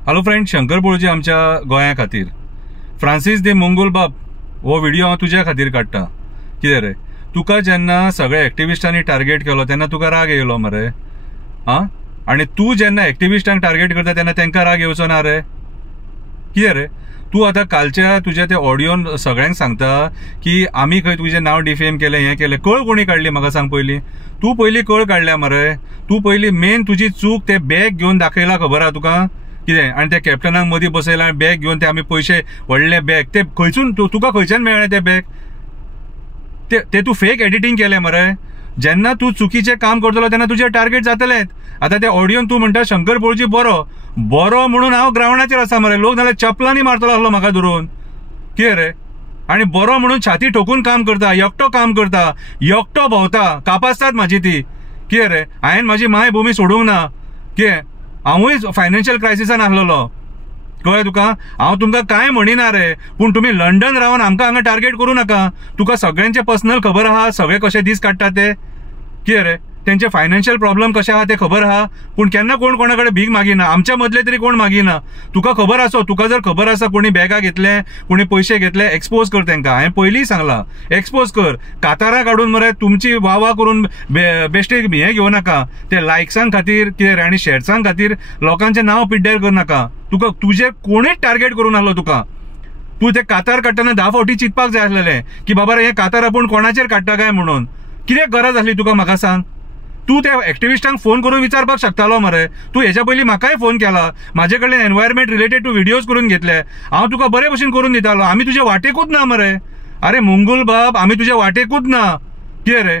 Hello friend, Shankar बोळजी आमच्या गोंया खातीर फ्रांसीस दी मंगोल बाब हो व्हिडिओ हांव तुज्या खातीर काडटा। कितें रे, तुका जेन्ना सगळ्या एक्टिविस्टांनी टार्गेट केलो तेन्ना तुका राग येयलो मरे? आनी तूं जेन्ना एक्टिविस्टांक टार्गेट करता तेन्ना तेंकां राग येवचो ना रे? कितें रे, तूं आतां कालच्या तुज्या त्या ऑडियोन सगळ्यांक सांगता की आमी खंय तुजें नांव डिफेम केलें, हें केलें। कळ कोणी काडली म्हाका सांग पयलीं? तूं पयलीं कळ काडल्या मरे? तूं पयलीं मेन तुजी चूक ते बॅग घेवन दाखयला, खबर आहा तुका? कितें आनी त्या कॅप्टनाक मदीं बसयला आनी बॅग घेवन ते आमी पयशे व्हडले बॅग ते खंयसून तुका खंयच्यान मेळ्ळे ते बॅग? ते तूं फेक एडिटींग केलें मरे? जेन्ना तूं चुकीचें काम करतलो तेन्ना तुजें टार्गेट जातलेंच। आतां त्या ऑडियोन तूं म्हणटा शंकर बोळजी बरो म्हणून हांव ग्रावंडाचेर आसा मरे, लोक नाल्यार चपलांनी मारतलो आसलो म्हाका धरून। कितें रे, आनी बरो म्हणून छाती ठोकून काम करता, एकटो काम करता, एकटो भोंवता, कापासतात म्हाजी ती। कितें रे, हांवें म्हाजी मायभुमी सोडूंक ना। कितें, हांवूय फायनान्शियल क्रायसिसान आसलेलो, कळ्ळें तुका? हांव तुमकां कांय म्हणिना रे, पूण तुमी लंडन रावन आमकां हांगा टार्गेट करूं नाका। तुका सगळ्यांचे पर्सनल खबर आहा, सगळे कशे दीस काडटा ते? कितें रे, तेंचे फायनान्शियल प्रॉब्लेम कशे आहा ते खबर आहा, पूण केन्ना कोण कोणा कडेन भीक मागिना, आमच्या मदले तरी कोण मागिना। तुका खबर आसो, तुका जर खबर आसा कोणी बॅगा घेतले, कोणी पयशे घेतले, एक्सपोज कर तेंकां। हांवें पयलीं सांगलां, एक्सपोज कर। कातारां काडून मरे तुमची वाह करून बेश्टे हें घेवं नाका, ते लायक्सांक खातीर कितें रे आनी शेअर्सांक खातीर लोकांचें नांव पिड्ड्यार कर नाका। तुका तुजें कोणीच टार्गेट करून नासलो तुका। तूं ते कातार काडटना 10 फावटी चिंतपाक जाय आसलेलें की बाबा रे, हें कातार आपूण कोणाचेर काडटा काय म्हणून। कितें गरज आसली तुका म्हाका सांग? तूं त्या एक्टिविस्टांक फोन करून विचारपाक शकतालो मरे? तूं हेच्या पयलीं म्हाकाय फोन केला, म्हाजे कडल्यान एनवायरमेंट रिलेटेड टू व्हिडिओज करून घेतले, हांव तुका बरे भशेन करून दितालो। आमी तुजे वाटेकूच ना मरे। अरे मंगोल बाब, आमी तुजे वाटेकूच ना। कितें रे,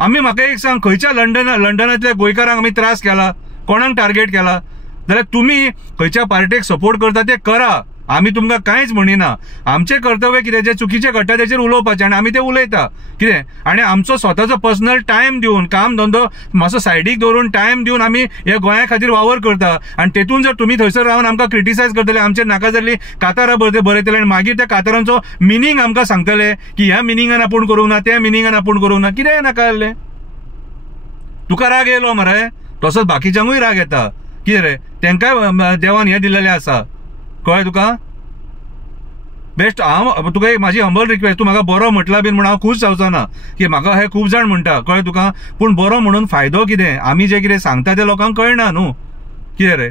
आमी म्हाका एक सांग, खंयच्या लंडनातल्या गोंयकारांक आमी त्रास केला, कोणाक टार्गेट केला? जाल्यार तुमी खंयच्या पार्टेक सपोर्ट करता ते करा, आमी तुमकां कांयच म्हणिना। आमचें कर्तव्य कितें, जे चुकीचें घडटा तेचेर उलोवपाचें आनी आमी ते उलयता। कितें, आनी आमचो स्वताचो पर्सनल टायम दिवन, काम धंदो मातसो सायडीक दवरून टायम दिवन आमी ह्या गोंया खातीर वावर करता। आनी तेतून जर तुमी थंयसर रावन आमकां क्रिटिसायज करतले, आमचेर नाका जाल्ली कातारां बरयतले आनी मागीर त्या कातारांचो मिनींग आमकां सांगतले की ह्या मिनींगान आपूण करूंक ना, त्या मिनींगान आपूण करूंक ना, कितें नाका जाल्लें? तुका राग येयलो मरे? तसोच बाकीच्यांकूय राग येता। कितें रे, तेंकाय देवान हें दिल्लेलें आसा, कळ्ळें तुका? बेस्ट, हांव तुका एक म्हाजी हंबल रिक्वेस्ट, तूं म्हाका बरो म्हटला बीन म्हणून हांव खूश जावचो ना की म्हाका हे खूब जाण म्हणटा, कळ्ळें तुका? पूण बरो म्हणून फायदो कितें? आमी जे कितें सांगता ते लोकांक कळना न्हू। कितें रे,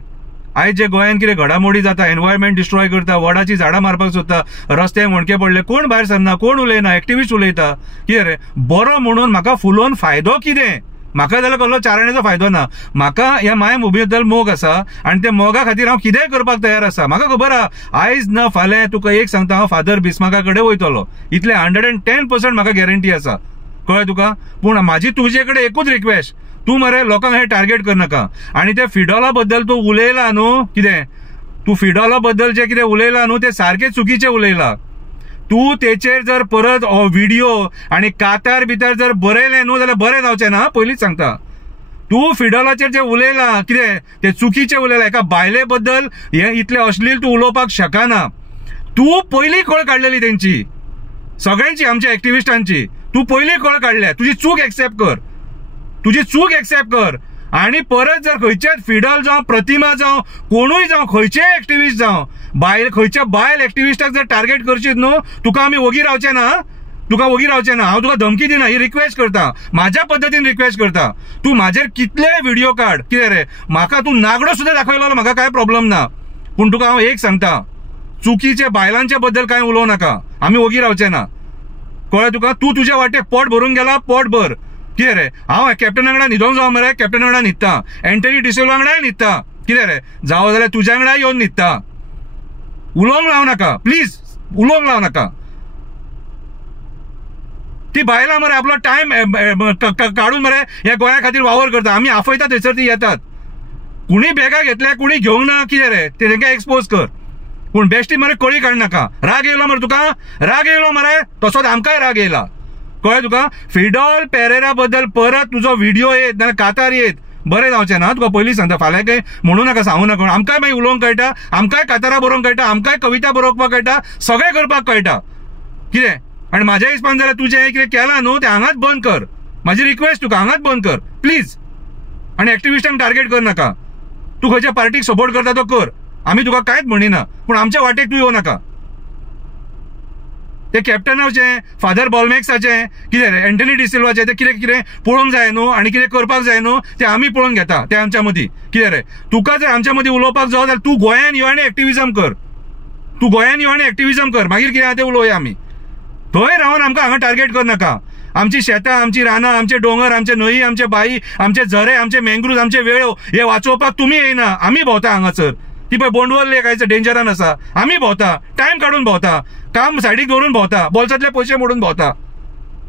आयज जे गोंयान कितें घडामोडी जाता, एनवायरमेंट डिस्ट्रॉय करता, वडाची झाडां मारपाक सोदता, रस्ते मणके पडले, कोण भायर सरना, कोण उलयना, एक्टिविस्ट उलयता। कितें रे, बरो म्हणून म्हाका फुलोवन फायदो कितें? म्हाका जाल्यार कसलो चाराण्याचो फायदो ना। म्हाका ह्या मायभुमी बद्दल मोग आसा आनी त्या मोगा खातीर हांव कितेंय करपाक तयार आसा। म्हाका खबर आहा, आयज ना फाल्यां तुका एक सांगता, हांव फादर बिस्मार्का कडेन वयतलो, इतले 110% म्हाका गॅरंटी आसा, कळ्ळें तुका? पूण म्हाजी तुजे कडेन एकूच रिक्वेस्ट, तूं मरे लोकांक हे टार्गेट करनाका। आनी त्या फिडॉला बद्दल तूं उलयला न्हू, कितें तूं फिडॉला बद्दल जे कितें उलयला न्हू ते सारकें चुकीचें उलयला। तूं तेचेर जर परत व्हिडिओ आनी कातार बितार जर बरयलें न्हू जाल्यार बरें जावचें ना, पयलींच सांगता। तूं फिडॉलाचेर जे उलयला कितें ते चुकीचें उलयला, एका बायले बद्दल हें इतलें अश्लील तूं उलोवपाक शकना। तूं पयलीं कळ काडलेली तेंची, सगळ्यांची, आमच्या एक्टिविस्टांची। तूं पयलीं कळ काडल्या, तुजी चूक एक्सेप्ट कर, तुजी चूक एक्सेप्ट कर। आनी परत जर खंयचेच फिडॉल जावं, प्रतिमा जावं, कोणूय जावं, खंयचेय एक्टिविस्ट जावं, खंयच्या बायल एक्टिविस्टाक जर टार्गेट करशीत न्हू, तुका आमी वोगी रावचे ना, तुका वोगी रावचे ना। हांव तुका धमकी दिना, ही रिक्वेस्ट करता, म्हाज्या पद्दतीन रिक्वेस्ट करता। तूं म्हाजेर कितलेय व्हिडिओ काड, कितें रे, म्हाका तूं नागडो सुद्दां दाखयलो म्हाका कांय प्रॉब्लेम ना, पूण तुका हांव एक सांगता, चुकीचे बायलांच्या बद्दल कांय उलोव नाका, आमी वोगी रावचे ना, कळ्ळें तुका? तूं तुज्या वाटेक पोट भरून गेला, पोट भर। कितें रे, हांव कॅप्टना वांगडा न्हिदोंक जावं मरे, कॅप्टना वांगडा न्हिदता, एंटनी डिसिल्वा वांगडाय न्हिदता। कितें रे, जावं जाल्यार तुज्या वांगडा येवन न्हिदता। उलोवंक लाव नाका, प्लीज उलोवंक लाव नाका। ती बायलां मरे आपलो टायम काडून मरे ह्या गोंया खातीर वावर करता, आमी आफयता थंयसर ती येतात। कुणी बॅगा घेतल्या, कुणी घेवंक ना, कितें रे, ते तेंकां एक्सपोज कर, पूण बेश्टी मरे कळी काड नाका। राग येयलो मरे तुका? राग येयलो मरे? तसोच आमकांय राग येयला, कळ्ळें तुका? फिडॉल पेरेरा बद्दल परत तुजो व्हिडिओ येत नाल्यार कातार येत, बरें जावचें ना। तुका पयलीं सांगता, फाल्यां काही म्हणू नाका, सांगू नाका। आमकांय मागीर उलोवंक कळटा, आमकांय कातारां बरोवंक कळटा, आमकांय कविता बरोवपाक कळटा, सगळें करपाक कळटा। कितें, आनी म्हाज्या हिसपान जाल्यार तुजें हें कितें केलां न्हू तें हांगाच बंद कर। म्हाजी रिक्वेस्ट तुका, हांगाच बंद कर प्लीज। आनी एक्टिविस्टांक टार्गेट कर नाका, तू खंयच्या पार्टीक सपोर्ट करता तो कर, आमी तुका कांयच म्हणिना, पूण आमच्या वाटेक तूं येवं नाका. ते कॅप्टनाचें, फादर बॉलमॅक्साचें, कितें रे एंटनी डिसिल्वाचें, ते कितें कितें पळोवंक जाय न्हू आनी कितें करपाक जाय न्हू तें आमी पळोवन घेता. ते आमच्या मदीं कितें रे, तुका जर आमच्या मदीं उलोवपाक जाय जाल्यार तूं गोंयान यो आनी एक्टिविजम कर. तूं गोंयान यो आनी एक्टिविजम कर, मागीर कितें आहा तें उलोवया आमी. थंय रावन आमकां हांगा टार्गेट कर नाका. आमची शेतां, आमची रानां, आमचे दोंगर, आमचे न्हंय, आमचे बाई, आमचे झरे, आमचे मँग्रुव्ज, आमचे वेळो हे वाचोवपाक तुमी येयना, आमी भोंवता हांगासर. ती पळय बोंडवल लेक आयज डेंजरान आसा, आमी भोंवता, टायम काडून भोंवता, काम सायडीक दवरून भोंवता, बोल्सांतले पयशे मोडून भोंवता.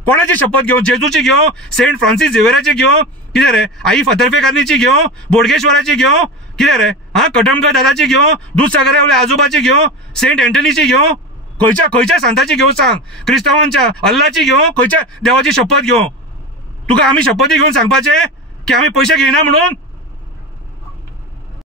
कोणाची शपथ घेवन, जेजूची घेवं, सेंट फ्रांसीस झेवियराची घेवं, कितें रे आई फातर्फेकान्नीची घेवं, बोडगेश्वराची घेवं, कितें रे कटमकर दादाची घेवं, दूधसागरा आजोबाची घेवं, सेंट एंटनीची घेवं, खंयच्या संताची घेवं सांग. क्रिस्तांवांच्या अल्लाची घेवं, खंयच्या देवाची शपथ घेवं. तुका आमी शपथी घेवन सांगपाचें की आमी पयशे घेयना म्हणून?